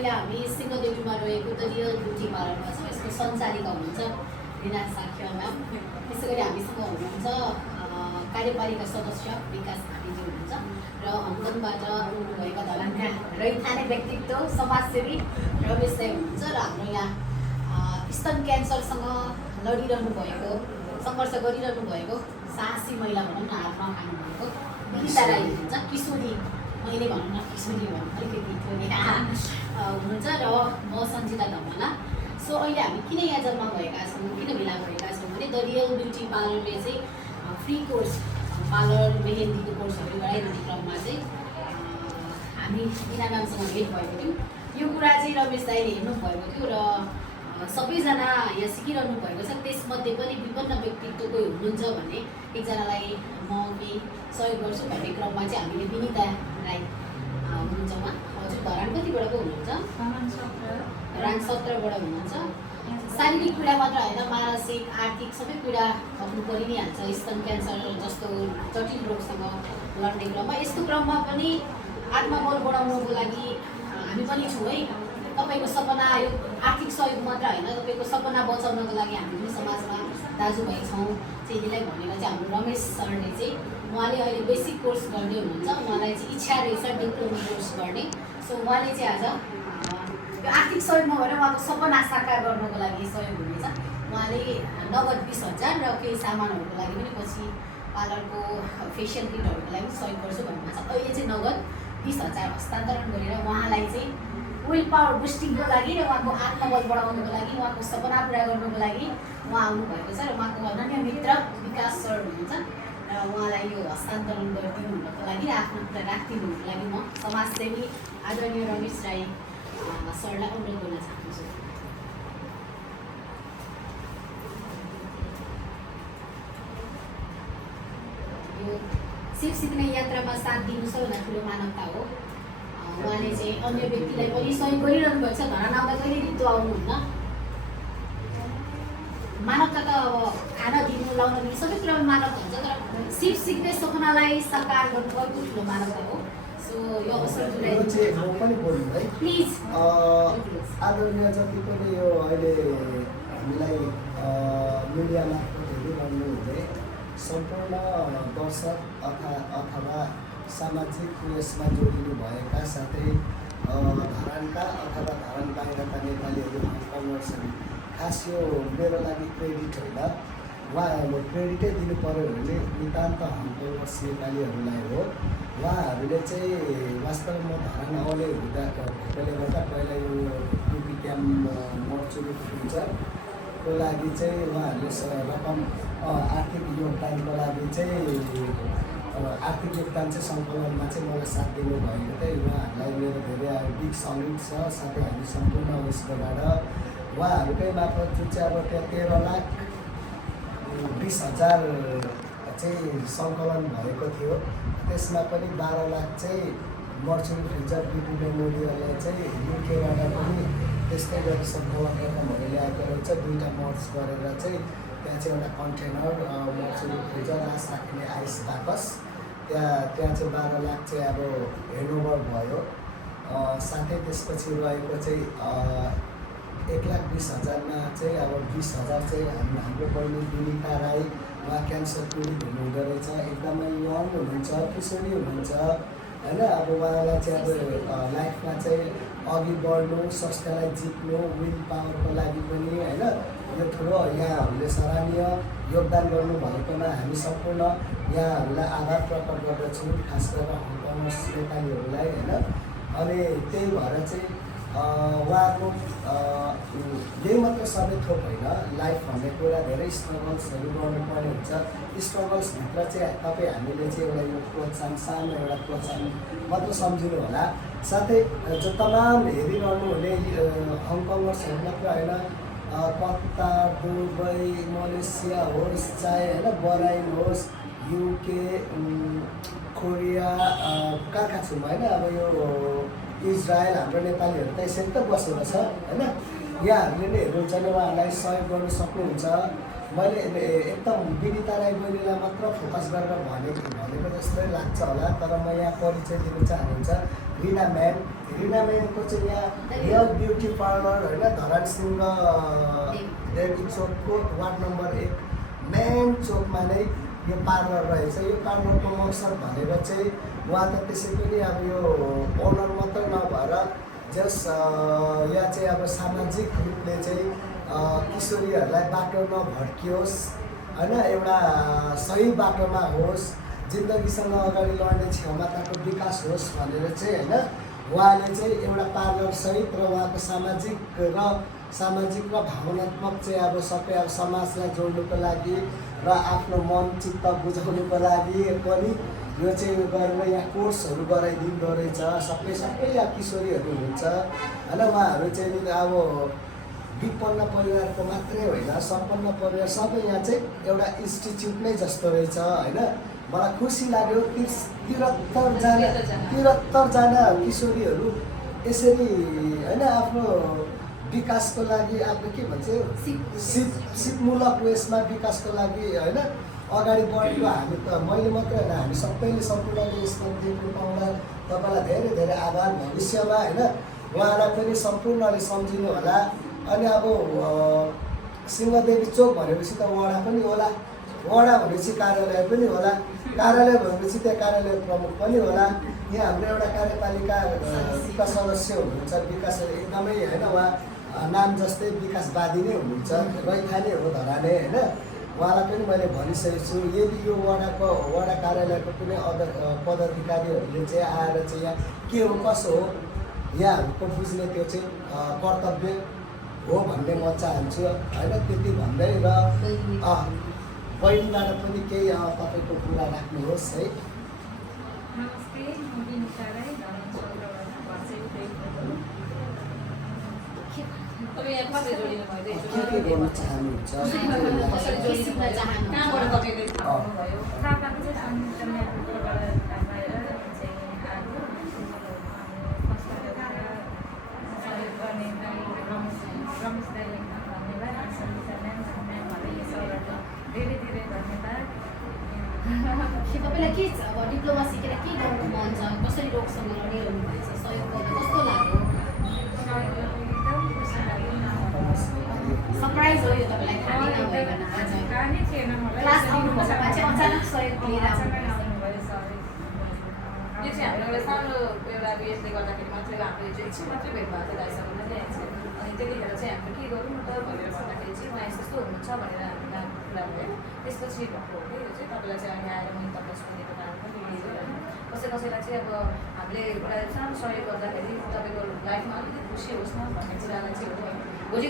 अहिले हामी सिंहदेवीमा रहेको द रियल ब्युटी पार्लरमा छौँ। यसको सञ्चालिका हुनुहुन्छ रिना साख्य म्याम। त्यसै गरी हामीसँग हुनुहुन्छ कार्यपालिका सदस्य विकास घाटीजी हुनुहुन्छ र हङकङबाट आउनुभएका धरानका रैथाने व्यक्तित्व समाजसेवी रमेश दाई हुनुहुन्छ र हाम्रो यहाँ स्तन क्यान्सरसँग लडिरहनु भएको सङ्घर्ष गरिरहनु भएको साहसी महिला भनौँ न, हात नखानु भएको निकिता राई हुनुहुन्छ। किशोरी मैले भनौँ न, किशोरी भनौँ अलिकति हुनुहुन्छ र म सञ्जिता धमला। सो अहिले हामी किन यहाँ जम्मा भएका छौँ, किन भेला भएका छौँ भने द रियल ब्युटी पार्लरले चाहिँ फ्री कोर्स पार्लर मेहेन्दीको कोर्सहरू गराइरहने क्रममा चाहिँ हामी बिना म्यामसँग भेट भएको थियौँ। यो कुरा चाहिँ रमेश दाईले हेर्नु भएको थियो र सबैजना यहाँ सिकिरहनु भएको छ। त्यसमध्ये पनि विभिन्न व्यक्तित्वको हुनुहुन्छ भन्ने एकजनालाई म केही सहयोग गर्छु भन्ने क्रममा चाहिँ हामीले विनिता राई हुनुहुन्छ। उहाँ हजुर धरान कतिबाट पो हुनुहुन्छ? धरान 17बाट हुनुहुन्छ। शारीरिक पीडा मात्र होइन, मानसिक आर्थिक सबै पीडा भोग्नु परि नै हाल्छ स्तन क्यान्सर जस्तो जटिल रोगसँग लड्ने क्रममा। यस्तो क्रममा पनि आत्मबल बढाउनको लागि हामी पनि छौँ है। तपाईँको सपना यो आर्थिक सहयोग मात्र होइन, तपाईँको सपना बचाउनको लागि हामी पनि समाजमा दाजुभाइ छौँ चेलीलाई भनेर चाहिँ हाम्रो रमेश सरले चाहिँ उहाँले अहिले बेसिक कोर्स गर्दै हुनुहुन्छ। उहाँलाई चाहिँ इच्छा रहेछ डिप्लोमा कोर्स गर्ने। सो उहाँले चाहिँ आज यो आर्थिक सहयोग नभएर उहाँको सपना साकार गर्नको लागि सहयोग हुनेछ। उहाँले नगद 20,000 र केही सामानहरूको लागि पनि पछि पार्लरको फेसियल किटहरूको लागि सहयोग गर्छु भन्नुभएको छ। अहिले चाहिँ नगद 20,000 हस्तान्तरण गरेर उहाँलाई चाहिँ विल पावर बुस्टिङको लागि र उहाँको आत्मबल बढाउनको लागि, उहाँको सपना पुरा गर्नुको लागि उहाँ आउनुभएको छ र उहाँको अनन्य मित्र विकास सर हुनुहुन्छ र उहाँलाई यो हस्तान्तरण गरिदिनुको लागि र आफ्नो कुरा राखिदिनुको लागि म समाजसेवी आदरणीय रमेश राई सरलाई अनुरोध गर्न चाहन्छु। यो सिप सिक्ने यात्रामा साथ दिनु सबैभन्दा ठुलो मानवता हो। उहाँले चाहिँ अन्य व्यक्तिलाई पनि सहयोग गरिरहनु भएको छ। धरान आउँदा कहिले रित्तो आउनुहुन्न। मानवता त अब खाना दिनु लाउन दिनु सबै कुरामा मानवता हुन्छ, तर सिप सिक्ने सपनालाई साकार गर्नु अर्को ठुलो मानवता हो। सो यो अवसर प्लिज आदरणीय जति पनि यो अहिले हामीलाई मिडियामा हेरिरहनु हुँदै सम्पूर्ण दर्शक अथवा सामाजिक उयसमा जोडिनु भएका साथै धरानका अथवा धरान बाहिरका नेपालीहरू हङकङर्सहरू, खास यो मेरो लागि क्रेडिट होइन, उहाँहरूले क्रेडिटै दिनु पऱ्यो भने नितान्त हङकङर्स नेपालीहरूलाई हो। उहाँहरूले चाहिँ वास्तवमा म धरान आउने भएकोले गर्दा पहिला यो युपी क्याम्प मर्चुरी फ्युचरको लागि चाहिँ उहाँहरूले रकम आर्थिक योगदानको लागि चाहिँ आर्थिक योगदान चाहिँ सङ्कलनमा चाहिँ मलाई साथ दिनुभएको थियो। उहाँहरूलाई मेरो धेरै बिग सल्युट छ। साथै हामी सम्पूर्ण उसकोबाट उहाँहरूकै मार्फत जुन चाहिँ अब त्यहाँ 13,20,000 चाहिँ सङ्कलन भएको थियो, त्यसमा पनि 12 लाख चाहिँ मर्चुरी फ्युचर बिपी मेमोरियललाई चाहिँ युकेबाट पनि त्यस्तै गरी सङ्कलन रकमहरू ल्याएको रहेछ। 2टा मर्च गरेर चाहिँ त्यहाँ चाहिँ एउटा कन्टेनर मर्चुरी फ्रिजर लास राख्ने आइस बाकस त्यहाँ चाहिँ 12 लाख चाहिँ अब ह्यान्डओभर भयो। साथै त्यसपछि रहेको चाहिँ 1,20,000मा चाहिँ अब 20,000 चाहिँ हाम्रो बहिनी विनिता राई, उहाँ क्यान्सर पीडित हुनुहुँदो रहेछ, एकदमै यङ हुनुहुन्छ, किशोरी हुनुहुन्छ होइन। अब उहाँलाई चाहिँ अब लाइफमा चाहिँ अघि बढ्नु, स्वास्थ्यलाई जित्नु, विल पावरको लागि पनि होइन यो ठुलो यहाँहरूले सराहनीय योगदान गर्नुभएकोमा हामी सम्पूर्ण यहाँहरूलाई आभार प्रकट गर्दछौँ, खास गरेर हङकङर्स नेपालीहरूलाई होइन। अनि त्यही भएर चाहिँ उहाँको यही मात्र सबै थोक होइन, लाइफ भन्ने कुरा धेरै स्ट्रगल्सहरू गर्नुपर्ने हुन्छ। स्ट्रगल्सभित्र चाहिँ तपाईँ हामीले चाहिँ एउटा यो प्रोत्साहन, सानो एउटा प्रोत्साहन मात्र सम्झिनु होला। साथै जो तमाम हेरिरहनु हुने हङकङर्सहरू मात्र होइन, कतार, दुबई, मलेसिया होस्, चाहे होइन बहराइन होस्, युके, कोरिया, कहाँ छौँ होइन, अब यो इजरायल, हाम्रो नेपालीहरू त यसरी त बसेको छ होइन। यहाँहरूले नै हेर्नुहुन्छ भने उहाँहरूलाई सहयोग गर्न सक्नुहुन्छ। मैले एकदम विनिता राई बहिनीलाई मात्र फोकस गरेर भनेको जस्तै लाग्छ होला, तर म यहाँ परिचय दिन चाहनुहुन्छ रिना म्यामको चाहिँ यहाँ हेयर ब्युटी पार्लर होइन धरान सिंह देवी चोकको वार्ड नम्बर 1 मेन चोकमा नै यो पार्लर रहेछ। यो पार्लरको मकसद भनेको चाहिँ उहाँ त त्यसै पनि अब यो ओनर मात्र नभएर जस या चाहिँ अब सामाजिक रूपले चाहिँ किशोरीहरूलाई बाटो नभड्कियोस् होइन, एउटा सही बाटोमा होस्, जिन्दगीसँग अगाडि लड्ने क्षमताको विकास होस् भनेर चाहिँ होइन उहाँले चाहिँ एउटा पार्लर सहित र उहाँको सामाजिक र भावनात्मक चाहिँ अब सबै अब समाजलाई जोड्नुको लागि र आफ्नो मन चित्त बुझाउनुको लागि पनि यो चाहिँ गरेर यहाँ कोर्सहरू गराइदिँदो रहेछ। सबै यहाँ किशोरीहरू हुन्छ होइन, उहाँहरू चाहिँ अब विपन्न परिवारको मात्रै होइन, सम्पन्न परिवार सबै यहाँ चाहिँ एउटा इन्स्टिच्युट नै जस्तो रहेछ होइन। मलाई खुसी लाग्यो 73 जना किशोरीहरू यसरी होइन आफ्नो विकासको लागि आफ्नो के भन्छ सिपमूलक उयसमा विकासको लागि होइन अगाडि बढेको हामी त मैले मात्रै होइन, हामी सबैले सम्पूर्णले यसमा देख्नु पाउँदा तपाईँलाई धेरै धेरै आभार। भविष्यमा होइन उहाँलाई पनि सम्पूर्णले सम्झिनु होला। अनि अब सिंहदेवी चोक भनेपछि त वडा पनि होला, वडा भनेपछि कार्यालय पनि होला, कार्यालय भनेपछि त्यहाँ कार्यालय प्रमुख पनि होला। यहाँ हाम्रो एउटा कार्यपालिका विकास सदस्य हुनुहुन्छ, विकास एकदमै होइन उहाँ नाम जस्तै विकासवादी नै हुनुहुन्छ, रैथाने हो धराने होइन। उहाँलाई पनि मैले भनिसकेको छु यदि यो वडा कार्यालयको कुनै पदाधिकारीहरूले चाहिँ आएर चाहिँ यहाँ के हो कसो हो यहाँहरूको बुझ्ने त्यो चाहिँ कर्तव्य हो भन्ने म चाहन्छु होइन। त्यति भन्दै र बहिनीबाट पनि केही तपाईँको कुरा राख्नुहोस् है। नमस्ते, म बिनिता राई, धरान चौरबाट घर चाहिँ तपाईँ यहाँ कसरी जोडिनु भयो? के गर्नु चाहनुहुन्छ? कसरी सिक्न चाहनुहुन्छ? कहाँबाट तपाईँले थाहा पाउनुभयो? थाहा पाएको चाहिँ संयुक्त नेतृत्वबाट थाहा पाएर चाहिँ आएको। सहयोग गर्ने रमेश दाइले धन्यवाद, सङ्गीता म्यामहरूलाई यो सरलाई धेरै धेरै धन्यवाद। तपाईँलाई के अब डिप्लोमा सिकेर के गर्नु मन छ? कसरी रोगसँग लडिरहनु भएछ? सहयोग गर्दा कस्तो लाग्यो? एकदम खुसी लाग्यो। सरप्राइज हो यो तपाईँलाई, थाहा नै नभइकन आज थाहा नै थिएन मलाई। क्लास आउनुभएको मान्छे अचानक सहयोग लिएर आउनुभएछ। आउनुभयो सर। यो चाहिँ हाम्रो एउटा सानो एउटा उयसले गर्दाखेरि मात्रै हाम्रो यो चाहिँ एकछिन मात्रै भेट भएको थियो दाइसँग पनि आएको अनि त्यतिखेर चाहिँ हामीले के गरौँ न त भनेर सोद्धाखेरि चाहिँ उहाँ यस्तो हुनुहुन्छ भनेर हामीलाई कुरा भयो। त्यसपछि भएको हो कि यो चाहिँ तपाईँलाई चाहिँ अहिले आएर मैले तपाईँलाई सुनेको कारण पनि लिएर होइन कसैलाई चाहिँ अब हामीले एउटा सानो सहयोग गर्दाखेरि तपाईँको लाइफमा अलिकति खुसी होस् न भन्ने कुरालाई चाहिँ हो। भोलि